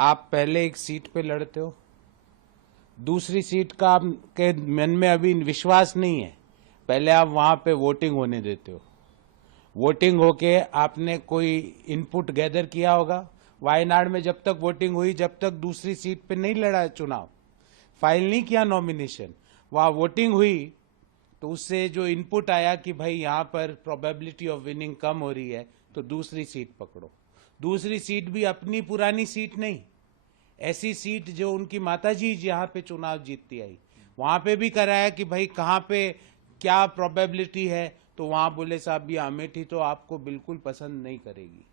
आप पहले एक सीट पे लड़ते हो, दूसरी सीट का आपके मन में अभी विश्वास नहीं है, पहले आप वहां पे वोटिंग होने देते हो। वोटिंग होके आपने कोई इनपुट गैदर किया होगा। वायनाड में जब तक वोटिंग हुई, जब तक दूसरी सीट पे नहीं लड़ा चुनाव, फाइल नहीं किया नॉमिनेशन, वहां वोटिंग हुई तो उससे जो इनपुट आया कि भाई यहां पर प्रोबेबिलिटी ऑफ विनिंग कम हो रही है, तो दूसरी सीट पकड़ो। दूसरी सीट भी अपनी पुरानी सीट नहीं, ऐसी सीट जो उनकी माताजी जहां पे चुनाव जीतती आई, वहां पे भी कराया कि भाई कहां पे क्या प्रोबेबिलिटी है, तो वहां बोले साहब ये अमेठी तो आपको बिल्कुल पसंद नहीं करेगी,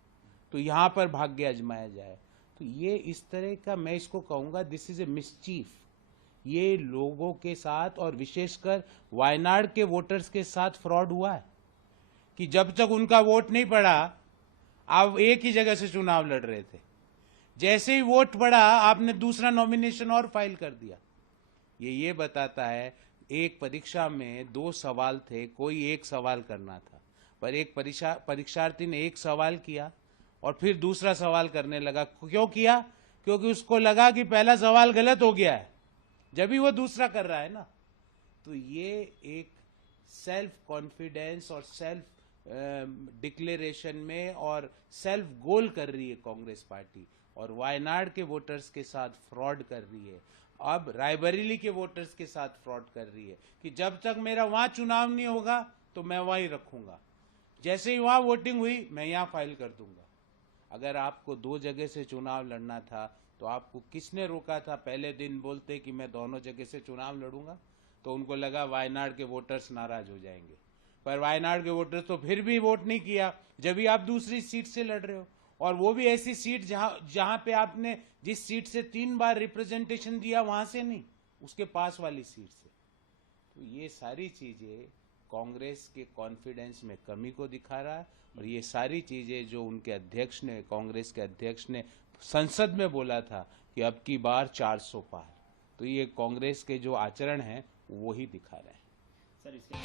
तो यहां पर भाग्य आजमाया जाए। तो ये इस तरह का, मैं इसको कहूंगा दिस इज ए मिसचीफ। ये लोगों के साथ और विशेषकर वायनाड के वोटर्स के साथ फ्रॉड हुआ है कि जब तक उनका वोट नहीं पड़ा, आप एक ही जगह से चुनाव लड़ रहे थे, जैसे ही वोट पड़ा आपने दूसरा नॉमिनेशन और फाइल कर दिया। ये बताता है, एक परीक्षा में 2 सवाल थे, कोई एक सवाल करना था, पर एक परीक्षार्थी ने एक सवाल किया और फिर दूसरा सवाल करने लगा। क्यों किया? क्योंकि उसको लगा कि पहला सवाल गलत हो गया है, जब भी वो दूसरा कर रहा है ना। तो ये एक सेल्फ कॉन्फिडेंस और सेल्फ डिक्लेरेशन में और सेल्फ गोल कर रही है कांग्रेस पार्टी, और वायनाड के वोटर्स के साथ फ्रॉड कर रही है। अब रायबरेली के वोटर्स के साथ फ्रॉड कर रही है कि जब तक मेरा वहां चुनाव नहीं होगा तो मैं वहीं रखूंगा, जैसे ही वहां वोटिंग हुई मैं यहां फाइल कर दूंगा। अगर आपको 2 जगह से चुनाव लड़ना था तो आपको किसने रोका था? पहले दिन बोलते कि मैं दोनों जगह से चुनाव लड़ूंगा, तो उनको लगा वायनाड के वोटर्स नाराज हो जाएंगे, पर वायनाड के वोटर्स तो फिर भी वोट नहीं किया, जब भी आप दूसरी सीट से लड़ रहे हो, और वो भी ऐसी सीट जहां पे आपने जिस सीट से 3 बार रिप्रेजेंटेशन दिया वहां से नहीं, उसके पास वाली सीट से। तो ये सारी चीजें कांग्रेस के कॉन्फिडेंस में कमी को दिखा रहा है, और ये सारी चीजें जो उनके अध्यक्ष ने, कांग्रेस के अध्यक्ष ने संसद में बोला था कि अब की बार 400 पार, तो ये कांग्रेस के जो आचरण है वो ही दिखा रहे हैं। सर, इसके